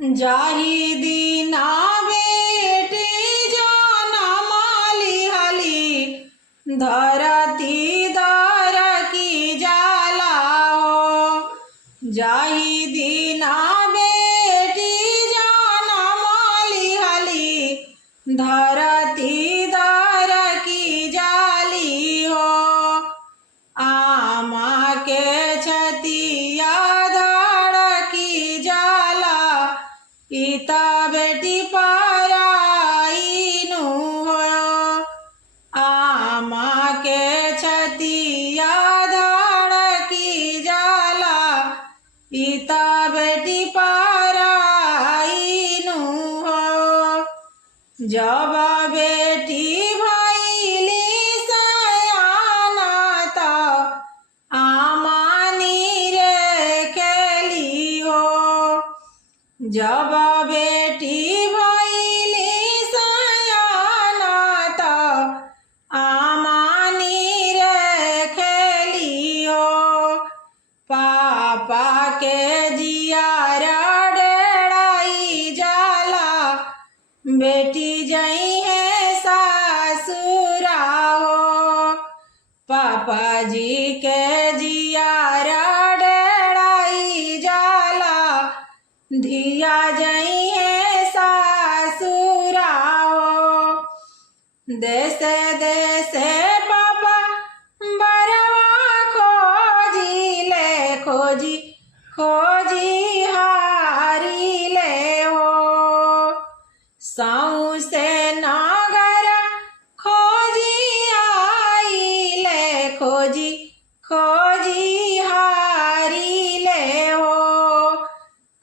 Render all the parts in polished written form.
जाहि दीना बेटी जनमाली हली धरती दर की जाला हो। जाहि दीना बेटी जनमाली हली धरती दर की जाली हो। आमा के छतिया धड़की जाला इता बेटी पराई नु हो। आमा के छतिया धड़की जाला इता बेटी पराई नु हो। जब बेटी भइली सयाना त आमा नीरे खेली हो। जब बेटी भइली सयाना त आमा नीरे खेली हो। पापा के जियारा डेराई जाला बेटी जई है सासुरा हो। पापा जी के जियारा डेराई जाला धिया जई है सासुरा हो। देसे देसे पापा बरवा खोजी ले खोजी खोजी हारी ले हो। साऊ से नागर खोजी आई ले खोजी खोजी हारी ले हो।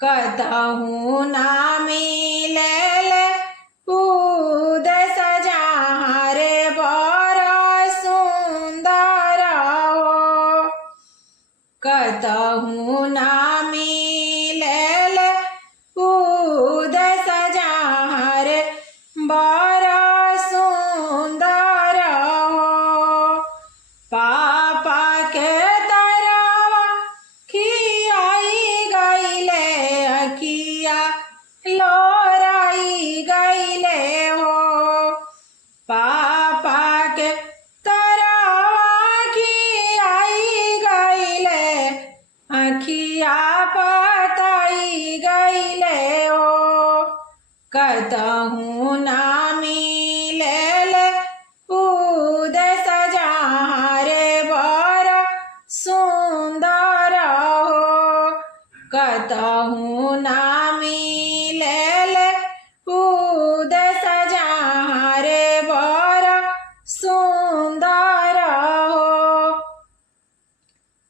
कतहु ना मिले ले पूद सजारे बड़ा सुंदर हो। कतहु ना मिले ले पूद सजारे बड़ा सुंदर हो। पापा के तरवा खियाई गईले अखिया लोराई गईले हो। पापा के तरवा खियाई गईले अखिया पताई गईले हो। कतहु ना मिले ले पूद सजारे बड़ा सुंदर हो। कतहु ना मिले ले पूद सजारे बड़ा सुंदर हो।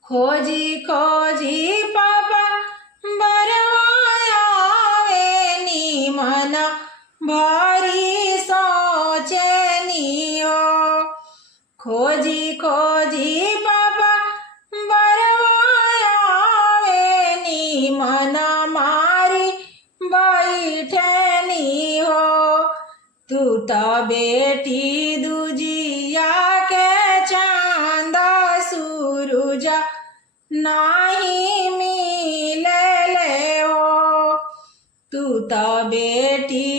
खोजी खोजी पापा बरवाया नी मन भारी सोचनी हो। खोजी खोजी पापा बरवाया नी मन मारी बैठनी हो। तू तो बेटी दूजिया के चांद सूरज नाही मिले ले हो। तू तो बेटी